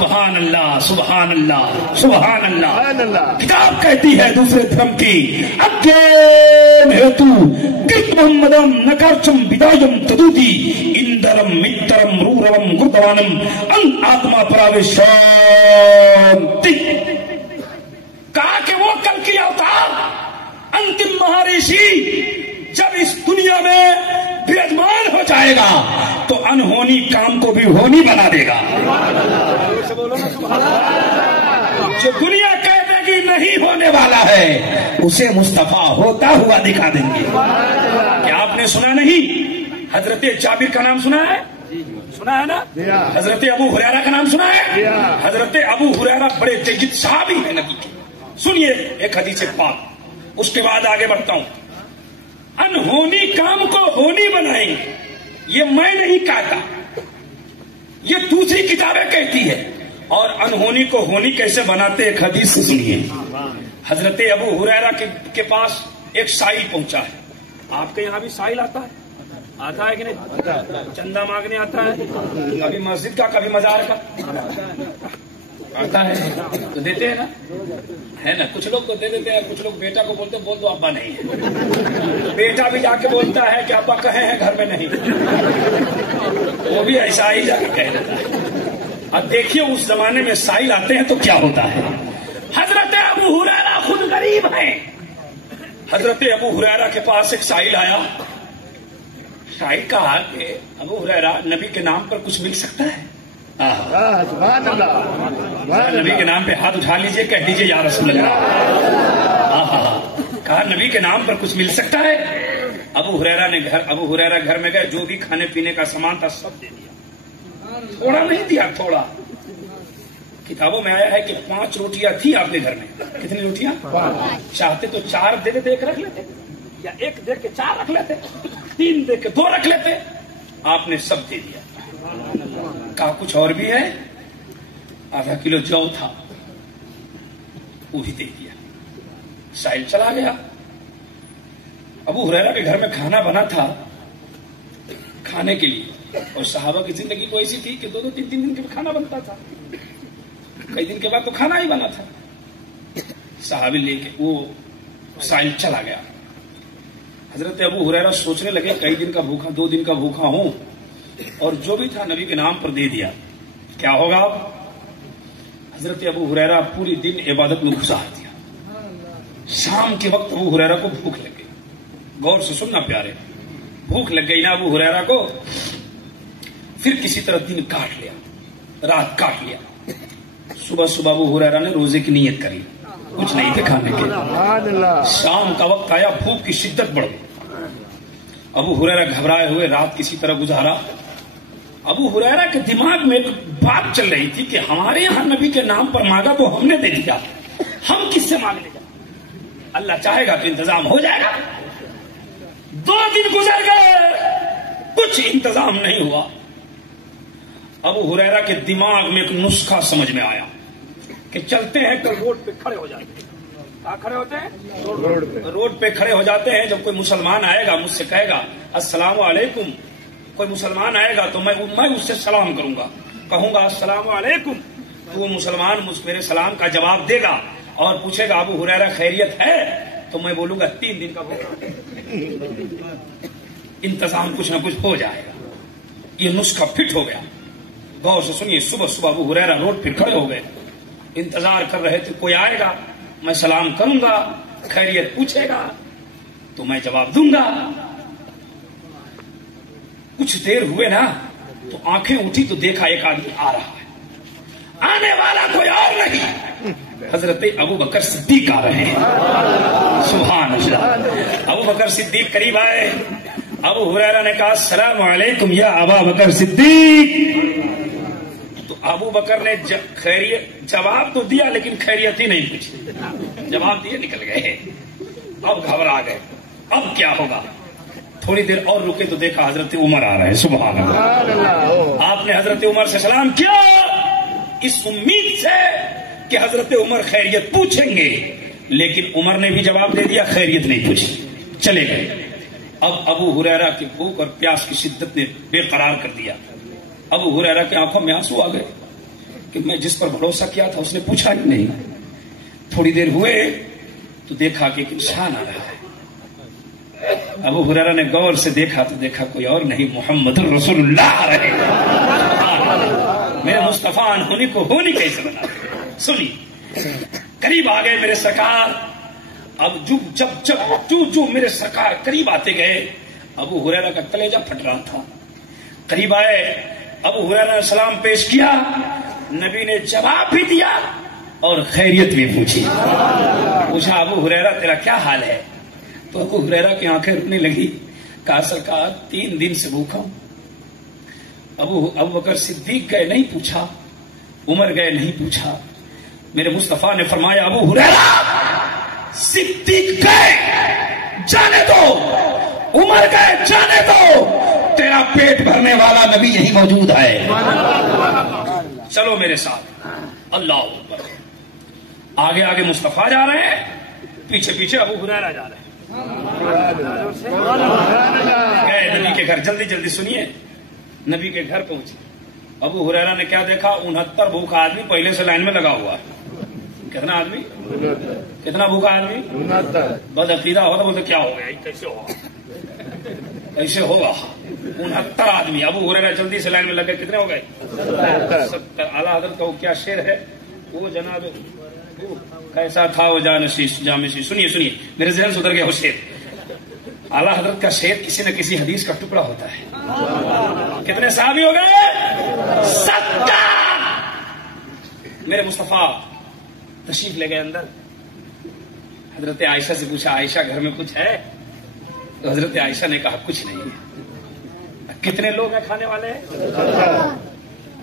سبحان اللہ سبحان اللہ سبحان اللہ. سبحان اللہ. کتاب کہتی ہے دوسرے دھرم کی ہیتو محمدم نکارچم بدایم تدوتی اندرم مترم رورم گردوانم ان آتما پراوشانتی. کہا کہ وہ کل کی اوتار انتم مہارشی جب اس دنیا میں برجمان ہو جائے گا تو انہونی کام کو بھی ہونی بنا دے گا. جو دنیا کہہ دے گی نہیں ہونے والا ہے اسے مصطفیٰ ہوتا ہوا دکھا دیں گے. کیا آپ نے سنا نہیں؟ حضرت جابر کا نام سنا ہے؟ سنا ہے نا؟ حضرت ابو ہریرہ کا نام سنا ہے؟ حضرت ابو ہریرہ بڑے جید صحابی ہیں نبی کے. سنیے ایک حدیث پاک, اس کے بعد آگے بڑھتا ہوں. انہونی کام کو ہونی بنائیں گے, یہ میں نہیں کہتا, یہ دوسری کتابیں کہتی ہے. اور انہونی کو ہونی کیسے بناتے ایک حدیث سے سنیے. حضرت ابو ہریرہ کے پاس ایک سائل پہنچا ہے. آپ کے یہاں بھی سائل آتا ہے؟ آتا ہے کہ نہیں؟ چندہ مانگنے آتا ہے, کبھی مسجد کا کبھی مزار کا آتا ہے تو دیتے ہیں نا, ہے نا؟ کچھ لوگ تو دے دیتے ہیں, کچھ لوگ بیٹا کو بولتے بول دو ابا نہیں ہے. بیٹا بھی جا کے بولتا ہے کہ ابا کہیں ہیں گھر میں نہیں, وہ بھی ایسا ہی جا کے کہہ دیتا ہے. اب دیکھیے اس زمانے میں سائل آتے ہیں تو کیا ہوتا ہے. حضرت ابو ہریرہ خود غریب ہیں. حضرت ابو ہریرہ کے پاس ایک سائل آیا. سائل کہا کہ ابو ہریرہ نبی کے نام پر کچھ مل سکتا ہے؟ سبحان اللہ. نبی کے نام پہ ہاتھ اٹھا لیجئے, کہہ دیجئے یا رسول اللہ. کہا نبی کے نام پر کچھ مل سکتا ہے؟ ابو ہریرہ گھر میں گئے, جو بھی کھانے پینے کا سامان تھا سب دے دیا. تھوڑا نہیں دیا, تھوڑا. کتابوں میں آیا ہے کہ 5 روٹیاں تھی آپ کے گھر میں. کتنی روٹیاں؟ چاہتے تو 4 دے دیتے, 1 رکھ لیتے, یا 1 دے کے 4 رکھ لیتے, 3 دے کے 2 رکھ لیتے. آپ نے سب دے دیا. کہا کچھ اور بھی ہے؟ ½ کلو جو تھا وہ بھی دے دیا. سائل چلا گیا. ابو ہریرہ کے گھر میں کھانا بنا تھا کھانے کے لیے, اور صحابہ کی زندگی تو ایسی تھی کہ 2-3 دن کے کھانا بنتا تھا, کئی دن کے بعد تو کھانا ہی بنا تھا. صحابی لے کے وہ سائل چلا گیا. حضرت ابو ہریرہ سوچنے لگے کئی دن کا بھوکا, 2 دن کا بھوکا ہوں, اور جو بھی تھا نبی کے نام پر دے دیا, کیا ہوگا اب؟ حضرت ابو ہریرہ پوری دن عبادت میں گزار دیا. شام کے وقت ابو ہریرہ کو بھوک لگ گئی. غور سے سننا پیارے, بھوک لگ گئی نا ابو ہریرہ کو. پھر کسی طرح دن کاٹ لیا, رات کاٹ لیا. صبح ابو ہریرہ نے روزے کی نیت کری, کچھ نہیں تھے کھانے کے. شام کا وقت آیا, بھوک کی شدت بڑھ گئی. ابو ہریرہ گھبرائے ہوئے رات کسی طرح گزارا. ابو ہریرہ کے دماغ میں ایک بات چل رہی تھی کہ ہمارے یہاں نبی کے نام پر مانگا تو ہم نے دے دیا, ہم کس سے مانگ لیں گے؟ اللہ چاہے گا تو انتظام ہو جائے گا. 2 دن گزر گئے, کچھ انتظام نہیں ہوا. ابو ہریرہ کے دماغ میں ایک نسخہ سمجھ میں آیا کہ چلتے ہیں تو روڈ پہ کھڑے ہو جائیں گے. کہاں کھڑے ہوتے ہیں؟ روڈ پہ کھڑے ہو جاتے ہیں. جب کوئی مسلمان آئے گا مجھ سے کہے گا السلام علیکم, کوئی مسلمان آئے گا تو میں اس سے سلام کروں گا, کہوں گا السلام علیکم, تو وہ مسلمان میرے سلام کا جواب دے گا اور پوچھے گا ابو ہریرہ خیریت ہے, تو میں بولوں گا 3 دن کا بھوکا. انتظام کچھ نہ کچھ ہو جائے گا. یہ نسخہ فٹ ہو گیا. غور سے سنیے, صبح ابو ہریرہ روڈ پہ کھڑے ہو گئے, انتظار کر رہے تھے کوئی آئے گا, میں سلام کروں گا, خیریت پوچھے گا تو میں جواب دوں گا. کچھ دیر ہوئے نا تو آنکھیں اٹھی تو دیکھا ایک آدمی آ رہا ہے. آنے والا کوئی اور نہیں, حضرت ابو بکر صدیق آ رہے ہیں. سبحان اللہ. ابو بکر صدیق قریب آئے. ابو ہریرہ نے کہا السلام علیکم یا ابا بکر صدیق. تو ابو بکر نے خیریت جواب تو دیا لیکن خیریت ہی نہیں پوچھی. جواب دیے نکل گئے. اب گھبرا گئے, اب کیا ہوگا. تھوڑی دیر اور رکے تو دیکھا حضرت عمر آ رہے ہیں. سبحان اللہ. آپ نے حضرت عمر سے سلام کیا اس امید سے کہ حضرت عمر خیریت پوچھیں گے, لیکن عمر نے بھی جواب دے دیا, خیریت نہیں پوچھی, چلے گئے. اب ابو ہریرہ کی بھوک اور پیاس کی شدت نے بے قرار کر دیا. ابو ہریرہ کی آنکھوں میں آنسو آ گئے. کہ میں جس پر بھروسہ کیا تھا اس نے پوچھا ہی نہیں. تھوڑی دیر ہوئے تو دیکھا کہ ایک انسان آ رہا ہے. ابو ہریرہ نے غور سے دیکھا تو دیکھا کوئی اور نہیں, محمد رسول اللہ آ رہے. میرے مصطفیٰ ہونے کو ہونی کیسے بنا. سنی قریب آ گئے میرے سرکار. اب جو میرے سرکار قریب آتے گئے ابو ہریرہ کا کلیجہ پھٹ رہا تھا. قریب آئے, ابو ہریرہ نے سلام پیش کیا, نبی نے جواب بھی دیا اور خیریت بھی پوچھی. پوچھا ابو ہریرہ تیرا کیا حال ہے؟ تو ابو ہریرہ کی آنکھیں رکنے لگی. کہا سرکار 3 دن سے بھوکا ہوں. ابو بکر صدیق گئے نہیں پوچھا, عمر گئے نہیں پوچھا. میرے مصطفیٰ نے فرمایا ابو ہریرہ صدیق گئے جانے دو, عمر گئے جانے دو, تیرا پیٹ بھرنے والا نبی یہی موجود ہے. چلو میرے ساتھ. اللہ اکبر. آگے آگے مصطفیٰ جا رہے ہیں, پیچھے پیچھے ابو ہریرہ جا رہے ہیں. گئے نبی کے گھر. جلدی جلدی سنیے. نبی کے گھر پہنچے. ابو ہریرہ نے کیا دیکھا, 69 بھوکا آدمی پہلے سے لائن میں لگا ہوا. کتنا آدمی, کتنا بھوکا آدمی. بد عقیدہ ہوتا بولتے کیا ہو گیا, کیسے ہوگا, کیسے ہوگا. 69 آدمی. ابو ہریرہ جلدی سے لائن میں لگ گئے. کتنے ہو گئے؟ 70. اعلیٰ حضرت کا وہ کیا شعر ہے, وہ جناب کیسا تھا وہ جامشی. سنیے سنیے, میرے ذہن سے اتر گیا وہ شعر. اعلیٰ حضرت کا شعر کسی نہ کسی حدیث کا ٹکڑا ہوتا ہے. کتنے صحابی ہو گئے؟ 70. میرے مصطفیٰ تشریف لے گئے اندر. حضرت عائشہ سے پوچھا عائشہ گھر میں کچھ ہے؟ تو حضرت عائشہ نے کہا کچھ نہیں ہے. کتنے لوگ ہیں کھانے والے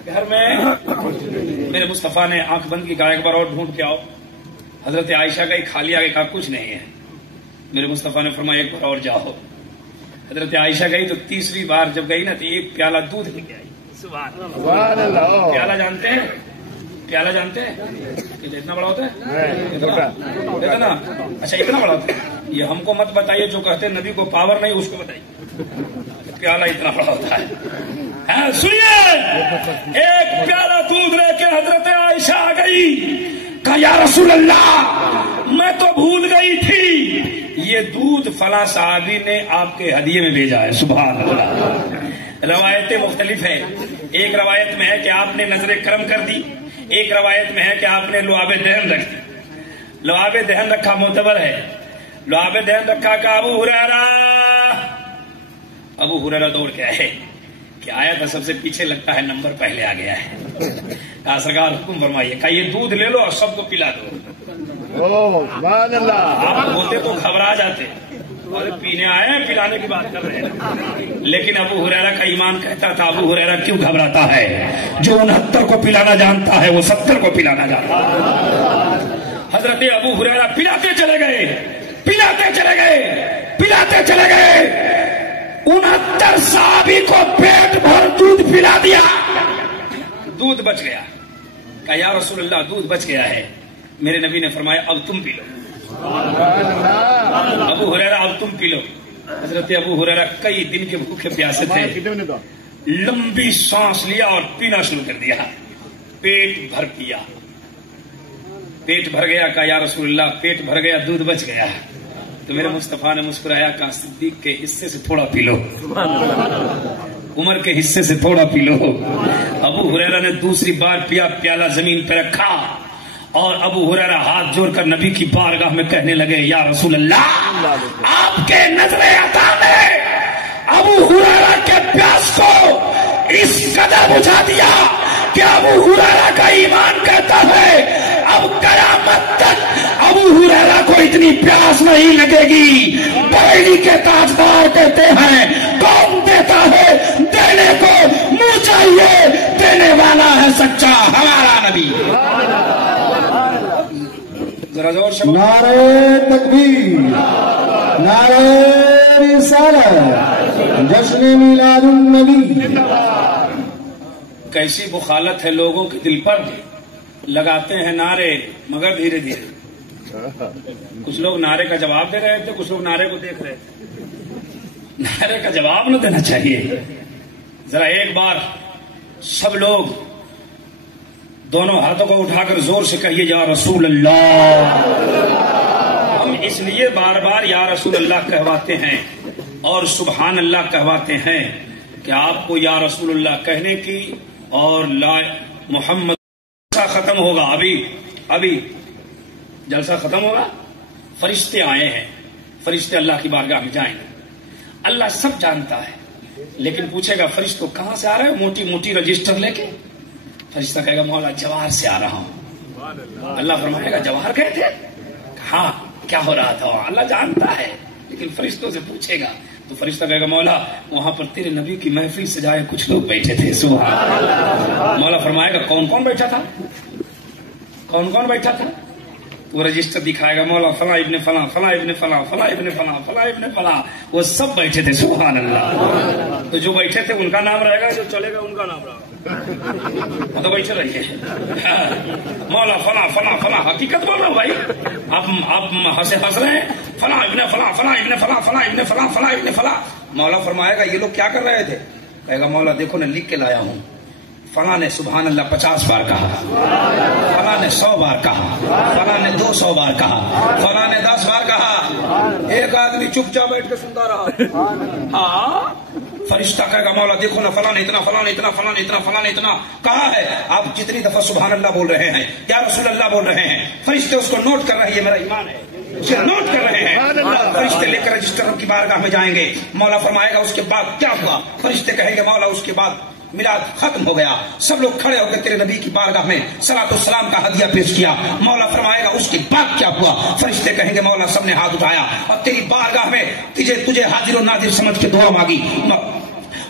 گھر میں؟ میرے مصطفیٰ نے آنکھ بند کی, کہا ایک بار اور ڈھونڈ کے آؤ. حضرت عائشہ گئی, خالی آگے کہا کچھ نہیں ہے. میرے مصطفیٰ نے فرمایا ایک بار اور جاؤ. حضرت عائشہ گئی تو تیسری بار جب گئی نا تو ایک پیالہ دودھ لے کے آئی. سبحان اللہ. پیالہ جانتے ہیں, پیالہ جانتے ہیں اتنا بڑا ہوتا ہے, اتنا اچھا اتنا بڑا ہوتا ہے. یہ ہم کو مت بتائیے, جو کہتے ہیں نبی کو پاور نہیں اس کو بتائیے. پیالہ اتنا بڑا ہوتا ہے. سنیے, ایک پیالہ دودھ لے کے حضرت عائشہ آ گئی. کہا یا رسول اللہ میں تو بھول گئی تھی, یہ دودھ فلاں صحابی نے آپ کے ہدیے میں بھیجا ہے. سبحان اللہ. روایتیں مختلف ہیں. ایک روایت میں ہے کہ آپ نے نظر کرم کر دی, ایک روایت میں ہے کہ آپ نے لعاب دہن رکھ دی. لعاب دہن رکھا معتبر ہے. لعاب دہن رکھا کہ ابو ہریرہ دوڑ کے آئے کہ آیا تھا سب سے پیچھے, لگتا ہے نمبر پہلے آ گیا ہے. کہا سرکار حکم فرمائیے. کہا یہ دودھ لے لو اور سب کو پلا دو. سبحان اللہ. آپ ہوتے تو گھبرا جاتے, اور پینے آئے ہیں پلانے کی بات کر رہے ہیں. لیکن ابو ہریرہ کا ایمان کہتا تھا ابو ہریرہ کیوں گھبراتا ہے, جو 69 کو پلانا جانتا ہے وہ 70 کو پلانا جانتا ہے. حضرت ابو ہریرہ پلاتے چلے گئے, پلاتے چلے گئے, پلاتے چلے گئے. 69 صحابی کو پیٹ بھر دودھ پلا دیا. دودھ بچ گیا. کہا یا رسول اللہ دودھ بچ گیا ہے. میرے نبی نے فرمایا اب تم پی لو. ابو ہریرہ اب تم پی لو. حضرت ابو ہریرہ کئی دن کے بھوکے پیاسے تھے, لمبی سانس لیا اور پینا شروع کر دیا. پیٹ بھر پیا, پیٹ بھر گیا. کہا یا رسول اللہ پیٹ بھر گیا, دودھ بچ گیا. تو میرے مصطفیٰ نے مسکرایا, کہا صدیق کے حصے سے تھوڑا پی لو, عمر کے حصے سے تھوڑا پی لو. ابو ہریرہ نے دوسری بار پیا, پیالہ زمین پہ رکھا اور ابو ہریرہ ہاتھ جوڑ کر نبی کی بارگاہ میں کہنے لگے یا رسول اللہ آپ کے نظر عطا نے ابو ہریرہ کے پیاس کو اس قدر بجھا دیا کہ ابو ہریرہ کا ایمان کہتا ہے اب قیامت تک ابو ہریرہ کو اتنی پیاس نہیں لگے گی. بریلی کے تاجدار کہتے ہیں کون دیتا ہے دینے کو منہ چاہیے, دینے والا ہے سچا ہمارا نبی. نعرہ تکبیر, نعرہ رسالت, جشن میلاد النبی. کیسی بخالت ہے لوگوں کے دل پر, لگاتے ہیں نعرے مگر دھیرے دھیرے. کچھ لوگ نعرے کا جواب دے رہے تھے, کچھ لوگ نعرے کو دیکھ رہے تھے. نعرے کا جواب نہ دینا چاہیے. ذرا ایک بار سب لوگ دونوں ہاتھوں کو اٹھا کر زور سے کہیے یا رسول اللہ. ہم اس لیے بار بار یا رسول اللہ کہواتے ہیں اور سبحان اللہ کہواتے ہیں کہ آپ کو یا رسول اللہ کہنے کی اور لا محمد ختم ہوگا. ابھی جلسہ ختم ہوگا. فرشتے آئے ہیں, فرشتے اللہ کی بارگاہ میں جائیں گے. اللہ سب جانتا ہے لیکن پوچھے گا فرشتوں کہاں سے آ رہے ہیں؟ موٹی موٹی رجسٹر لے کے. فرشتہ کہے گا مولا جواہر سے آ رہا ہوں. اللہ فرمائے گا جواہر گئے تھے؟ ہاں. کیا ہو رہا تھا؟ اللہ جانتا ہے لیکن فرشتوں سے پوچھے گا. تو فرشتہ کہے گا مولا وہاں پر تیرے نبی کی محفل سجائے کچھ لوگ بیٹھے تھے. سبحان اللہ. مولا فرمائے گا کون کون بیٹھا تھا؟ کون کون بیٹھا تھا؟ وہ رجسٹر دکھائے گا مولا فلاں ابن فلاں, فلاں ابن فلاں, فلاں ابن فلاں, فلاں ابن فلاں, وہ سب بیٹھے تھے. سبحان اللہ. تو جو بیٹھے تھے ان کا نام رہے گا, جو چلے گا ان کا نام رہے گا. تو بیٹھے رہیے مولا فلاں فلاں فلاں. حقیقت بول رہا ہوں بھائی, آپ ہنس رہے ہیں. فلاں ابن فلاں, فلاں ابن فلاں, فلاں ابن فلاں, فلاں ابن فلاں. مولا فرمائے گا یہ لوگ کیا کر رہے تھے؟ کہے گا مولا دیکھو میں لکھ کے لایا ہوں. فلاں نے سبحان اللہ 50 بار کہا, فلاں نے 100 بار کہا, فلاں نے 200 بار کہا, فلاں نے 10 بار کہا. ایک آدمی چپ چاپ بیٹھ کے سنتا رہا. ہاں. فرشتہ کہے گا مولا دیکھو نا فلاں نے اتنا, فلاں نے اتنا, فلاں نے اتنا, فلاں نے اتنا کہا ہے. آپ جتنی دفعہ سبحان اللہ بول رہے ہیں یا رسول اللہ بول رہے ہیں فرشتے اس کو نوٹ کر رہے ہیں. یہ میرا ایمان ہے, اسے نوٹ کر رہے ہیں. فرشتے لے کر رجسٹر کی بارگاہ میں جائیں گے. مولا فرمائے گا اس کے بعد کیا ہوا؟ فرشتے کہیں گے مولا اس کے بعد میلاد ختم ہو گیا. سب لوگ کھڑے ہو کے تیرے نبی کی بارگاہ میں صلاۃ والسلام کا ہدیہ پیش کیا. مولا فرمائے گا اس کے بعد کیا ہوا؟ فرشتے کہیں گے مولا سب نے ہاتھ اٹھایا اور تیری بارگاہ میں تجھے حاضر و ناظر سمجھ کے دعا مانگی.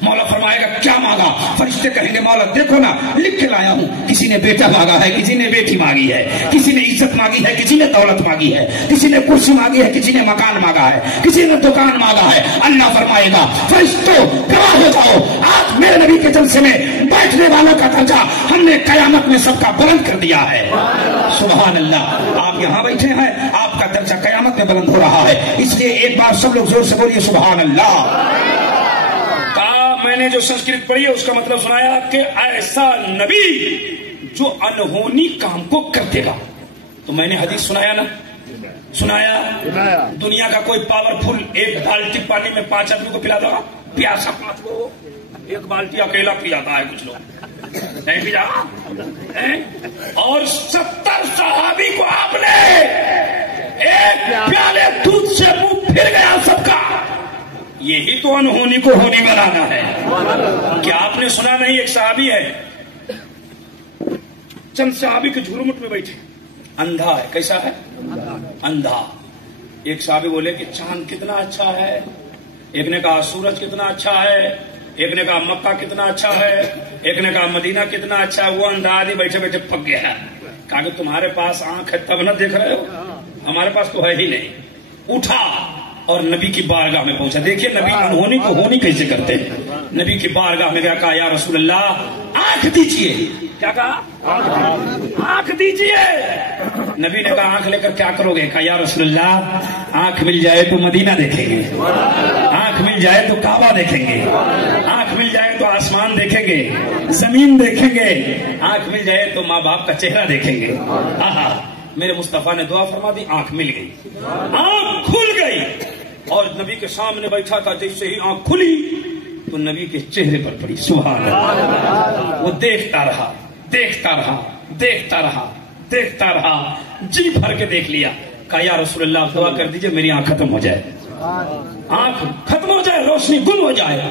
مولا فرمائے گا کیا مانگا؟ فرشتے کہیں گے مولا دیکھو نا لکھ کے لایا ہوں. کسی نے بیٹا مانگا ہے, کسی نے بیٹی مانگی ہے, کسی نے عزت مانگی ہے, کسی نے دولت مانگی ہے, کسی نے کرسی مانگی ہے, کسی نے مکان مانگا ہے, کسی نے دکان مانگا ہے. اللہ فرمائے گا فرشتوں گواہ ہو جاؤ, آج میرے نبی کے جلسے میں بیٹھنے والوں کا درجہ ہم نے قیامت میں سب کا بلند کر دیا ہے. سبحان اللہ. آپ یہاں بیٹھے ہیں, آپ کا درجہ قیامت میں بلند ہو رہا ہے. اس لیے ایک بار سب لوگ زور سے بولیے سبحان اللہ. میں نے جو سنسکرت پڑھی ہے اس کا مطلب سنایا کہ ایسا نبی جو انہونی کام کو کر دے گا. تو میں نے حدیث سنایا نا, سنایا. دنیا کا کوئی پاورفل ایک بالٹی پانی میں 5 آدمی کو پلا دے گا. پیاسا 5 کو ایک بالٹی اکیلا پی جاتا ہے, کچھ لوگ نہیں پی جاتا. اور 70 صحابی کو آپ نے ایک پیالے دودھ سے منہ پھر گیا سب کا. یہی تو انہونی کو ہونی بنانا ہے. کیا آپ نے سنا نہیں؟ ایک صحابی ہے, چند صحابی کے جھرمٹ میں بیٹھے, اندھا ہے. کیسا ہے؟ اندھا. ایک صحابی بولے کہ چاند کتنا اچھا ہے, ایک نے کہا سورج کتنا اچھا ہے, ایک نے کہا مکہ کتنا اچھا ہے, ایک نے کہا مدینہ کتنا اچھا ہے. وہ اندھا آدمی بیٹھے بیٹھے پک گیا. کہا کہ تمہارے پاس آنکھ ہے تب نہ دیکھ رہے ہو, ہمارے پاس تو ہے ہی نہیں. اٹھا اور نبی کی بارگاہ میں پہنچا. دیکھیے نبی انہونی کو ہونی کیسے کرتے ہیں. نبی کی بارگاہ میں کہا یا رسول اللہ آنکھ دیجئے. کیا کہا؟ آنکھ دیجئے. نبی نے کہا آنکھ لے کر کیا کرو گے؟ کہا یا رسول اللہ آنکھ مل جائے تو مدینہ دیکھیں گے, آنکھ مل جائے تو کعبہ دیکھیں گے, آنکھ مل جائے تو آسمان دیکھیں گے, زمین دیکھیں گے, آنکھ مل جائے تو ماں باپ کا چہرہ دیکھیں گے. آہا, میرے مصطفیٰ نے دعا فرما دی, آنکھ مل گئی, آنکھ کھل گئی. اور نبی کے سامنے بیٹھا تھا, جیسے ہی آنکھ کھلی تو نبی کے چہرے پر پڑی. سبحان اللہ. وہ دیکھتا رہا, دیکھتا رہا, دیکھتا رہا, دیکھتا رہا, جی بھر کے دیکھ لیا. کہا یا رسول اللہ دعا کر دیجئے میری آنکھ ختم ہو جائے, آنکھ ختم ہو جائے, روشنی گم ہو جائے.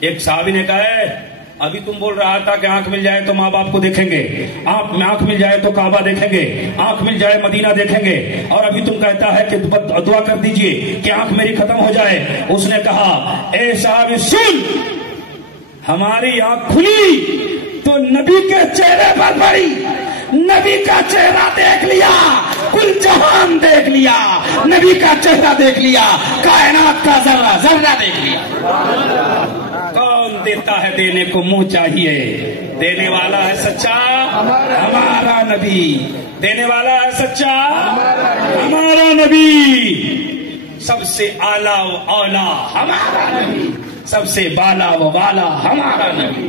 ایک صحابی نے کہا ابھی تم بول رہا تھا کہ آنکھ مل جائے تو ماں باپ کو دیکھیں گے, آنکھ مل جائے تو کعبہ دیکھیں گے, آنکھ مل جائے مدینہ دیکھیں گے, اور ابھی تم کہتا ہے کہ دعا کر دیجئے کہ آنکھ میری ختم ہو جائے. اس نے کہا اے صحابی سن, ہماری آنکھ کھلی تو نبی کے چہرے پر پڑی, نبی کا چہرہ دیکھ لیا, کل جہان دیکھ لیا, نبی کا چہرہ دیکھ لیا, کائنات کا ذرہ ذرہ دیکھ لیا. کون دیتا ہے دینے کو منہ چاہیے, دینے والا ہے سچا ہمارا نبی, دینے والا ہے سچا ہمارا نبی, سب سے اعلیٰ و اولا ہمارا نبی, سب سے بالا و والا ہمارا نبی.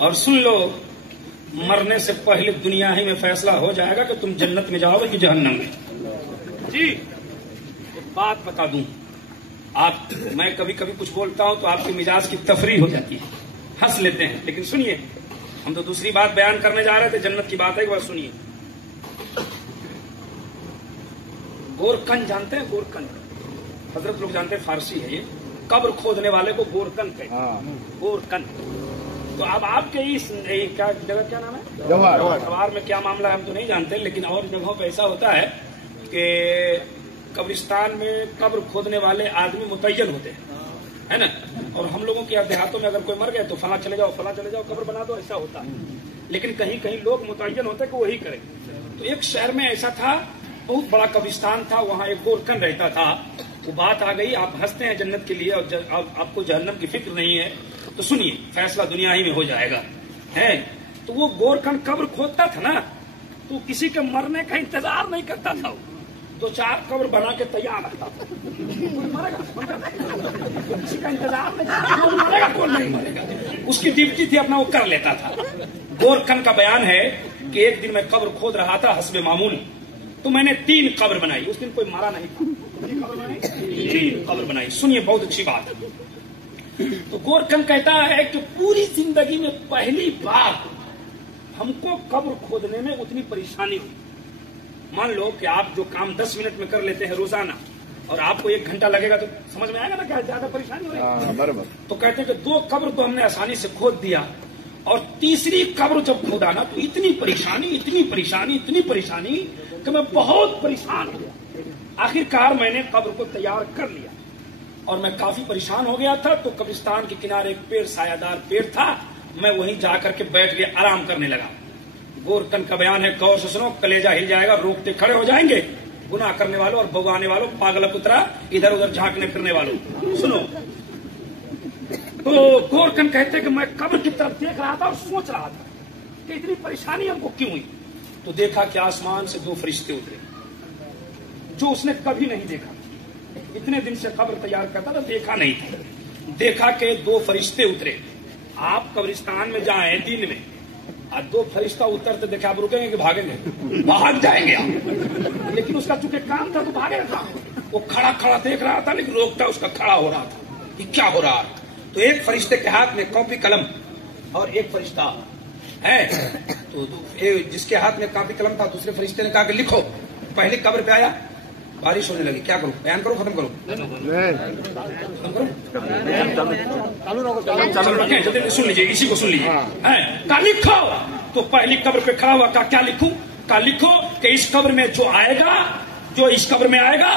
اور سن لو، مرنے سے پہلے دنیا ہی میں فیصلہ ہو جائے گا کہ تم جنت میں جاؤ گے کہ جہنم میں۔ جی ایک بات بتا دوں، میں کبھی کبھی کچھ بولتا ہوں تو آپ کے مزاج کی تفریح ہو جاتی ہے، ہنس لیتے ہیں، لیکن سنیے، ہم تو دوسری بات بیان کرنے جا رہے تھے، جنت کی بات ہے، ایک بار سنیے۔ گورکن جانتے ہیں؟ گورکن حضرت لوگ جانتے ہیں، فارسی ہے یہ، قبر کھودنے والے کو گورکن کہتے ہیں، گورکن۔ تو اب آپ کے اس کیا جگہ کیا نام ہے؟ جوار میں کیا معاملہ ہے ہم تو نہیں جانتے، لیکن اور جگہوں پہ ایسا ہوتا ہے کہ قبرستان میں قبر کھودنے والے آدمی متعین ہوتے ہیں، ہے نا؟ اور ہم لوگوں کے دیہاتوں میں اگر کوئی مر گئے تو فلاں چلے جاؤ، فلاں چلے جاؤ، قبر بنا دو، ایسا ہوتا ہے۔ لیکن کہیں کہیں لوگ متعین ہوتے کہ وہی کریں۔ تو ایک شہر میں ایسا تھا، بہت بڑا قبرستان تھا، وہاں ایک گورکن رہتا تھا۔ وہ بات آ گئی، آپ ہنستے ہیں جنت کے لیے اور آپ کو جہنم کی فکر نہیں ہے، تو سنیے، فیصلہ دنیا ہی میں ہو جائے گا، ہے؟ تو وہ گورکن قبر کھودتا تھا نا، تو کسی کے مرنے کا انتظار نہیں کرتا تھا، 2-4 قبر بنا کے تیار رکھتا تھا۔ کسی کا انتظار نہیں کرتا، کون مرے گا کون نہیں مرے گا، اس کی ڈیوٹی تھی، اپنا وہ کر لیتا تھا۔ گورکن کا بیان ہے کہ ایک دن میں قبر کھود رہا تھا حسب معمول، تو میں نے 3 قبر بنائی۔ اس دن کوئی مارا نہیں تھا، 3 قبر بنائی۔ سنیے، بہت اچھی بات ہے۔ تو گورکن کہتا ہے کہ پوری زندگی میں پہلی بار ہم کو قبر کھودنے میں اتنی پریشانی ہوئی۔ مان لو کہ آپ جو کام 10 منٹ میں کر لیتے ہیں روزانہ، اور آپ کو 1 گھنٹہ لگے گا، تو سمجھ میں آئے گا نا کہ زیادہ پریشانی ہو رہی ہے۔ برابر۔ تو کہتے ہیں کہ 2 قبر تو ہم نے آسانی سے کھود دیا، اور تیسری قبر جب کھودا نا تو اتنی پریشانی کہ میں بہت پریشان ہو گیا۔ آخرکار میں نے قبر کو تیار کر لیا، اور میں کافی پریشان ہو گیا تھا، تو قبرستان کے کنارے ایک پیڑ، سایہ دار پیڑ تھا، میں وہیں جا کر کے بیٹھ کے آرام کرنے لگا۔ گورکن کا بیان ہے، غور سے سنو، کلیجہ ہل جائے گا، روکتے کھڑے ہو جائیں گے گناہ کرنے والوں اور بگانے والوں، پاگل پترا، ادھر ادھر جھانکنے پھرنے والوں، سنو۔ تو گورکن کہتے کہ میں قبر کی طرف دیکھ رہا تھا اور سوچ رہا تھا کہ اتنی پریشانی ہم کو کیوں ہوئی۔ تو دیکھا کہ آسمان سے 2 فرشتے اترے، جو اس نے کبھی نہیں دیکھا، اتنے دن سے قبر تیار کرتا تھا، دیکھا نہیں تھا۔ دیکھا کہ 2 فرشتے اترے۔ آپ قبرستان میں جائیں دن میں، اور 2 فرشتہ اترتے دیکھے، آپ رکیں گے کہ بھاگیں گے؟ بھاگ جائیں گے آپ۔ لیکن اس کا چونکہ کام تھا تو بھاگے تھا، وہ کھڑا دیکھ رہا تھا، لیکن روکتا اس کا کھڑا ہو رہا تھا کہ کیا ہو رہا ہے۔ تو ایک فرشتے کے ہاتھ میں کاپی قلم، اور ایک فرشتہ ہے تو جس کے ہاتھ میں کاپی قلم تھا، دوسرے فرشتے نے کہا کہ لکھو۔ پہلی قبر پہ آیا، بارش ہونے لگی، کیا کروں؟ بیان کرو، ختم کرو؟ سن لیجیے، اسی کو سن لیجیے۔ کہا لکھو۔ تو پہلی قبر پہ کھڑا ہوا، کہا کیا لکھوں؟ کہا لکھو کہ اس قبر میں جو آئے گا، جو اس قبر میں آئے گا